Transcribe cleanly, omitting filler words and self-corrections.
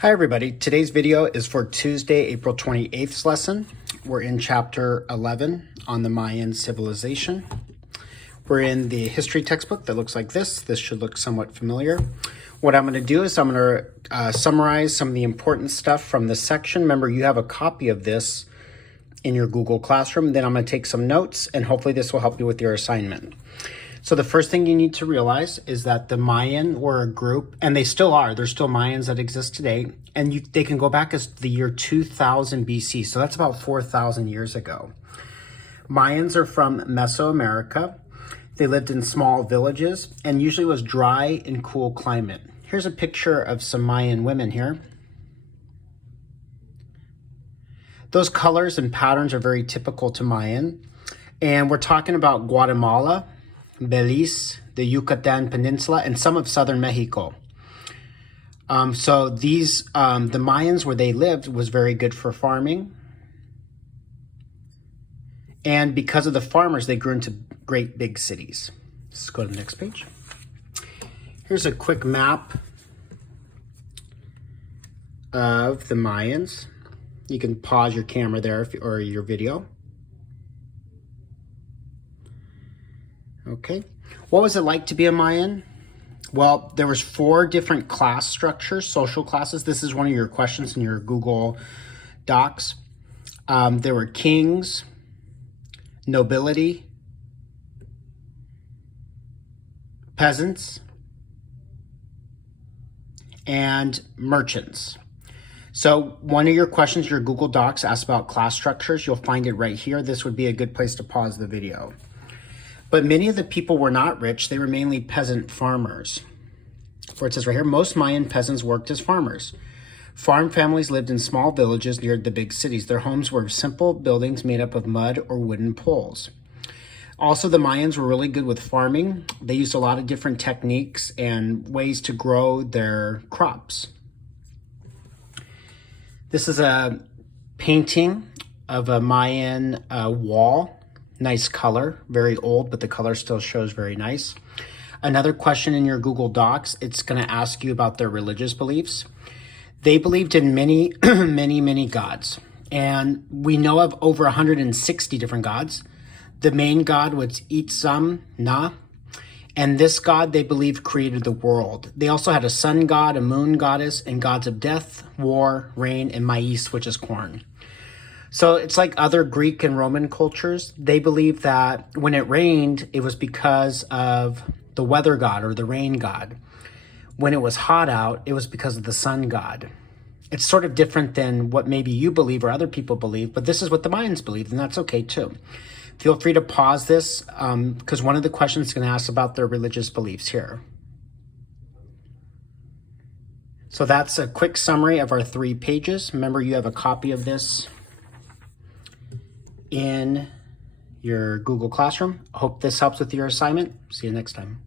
Hi everybody, today's video is for Tuesday, April 28th lesson. We're in chapter 11 on the Mayan civilization. We're in the history textbook that looks like this. This should look somewhat familiar. What I'm going to do is I'm going to summarize some of the important stuff from this section. Remember, you have a copy of this in your Google Classroom. Then I'm going to take some notes and hopefully this will help you with your assignment. So the first thing you need to realize is that the Mayan were a group, and they still are. There's still Mayans that exist today, and they can go back as the year 2000 BC. So that's about 4,000 years ago. Mayans are from Mesoamerica. They lived in small villages and usually was dry and cool climate. Here's a picture of some Mayan women here. Those colors and patterns are very typical to Mayan. And we're talking about Guatemala, Belize, the Yucatan Peninsula, and some of southern Mexico. So these, the Mayans where they lived was very good for farming. And because of the farmers, they grew into great big cities. Let's go to the next page. Here's a quick map of the Mayans. You can pause your camera there or your video. Okay, what was it like to be a Mayan? Well, there was 4 different class structures, social classes. This is one of your questions in your Google Docs. There were kings, nobility, peasants, and merchants. So one of your questions, your Google Docs asks about class structures. You'll find it right here. This would be a good place to pause the video. But many of the people were not rich. They were mainly peasant farmers. For it says right here, most Mayan peasants worked as farmers. Farm families lived in small villages near the big cities. Their homes were simple buildings made up of mud or wooden poles. Also, the Mayans were really good with farming. They used a lot of different techniques and ways to grow their crops. This is a painting of a Mayan wall. Nice color, very old, but the color still shows very nice. Another question in your Google Docs, it's going to ask you about their religious beliefs. They believed in many, many gods. And we know of over 160 different gods. The main god was Itzam Na. And this god, they believe, created the world. They also had a sun god, a moon goddess, and gods of death, war, rain, and maize, which is corn. So it's like other Greek and Roman cultures. They believe that when it rained, it was because of the weather god or the rain god. When it was hot out, it was because of the sun god. It's sort of different than what maybe you believe or other people believe, but this is what the Mayans believed, and that's okay too. Feel free to pause this because one of the questions is going to ask about their religious beliefs here. So that's a quick summary of our 3 pages. Remember, you have a copy of this in your Google Classroom. I hope this helps with your assignment. See you next time.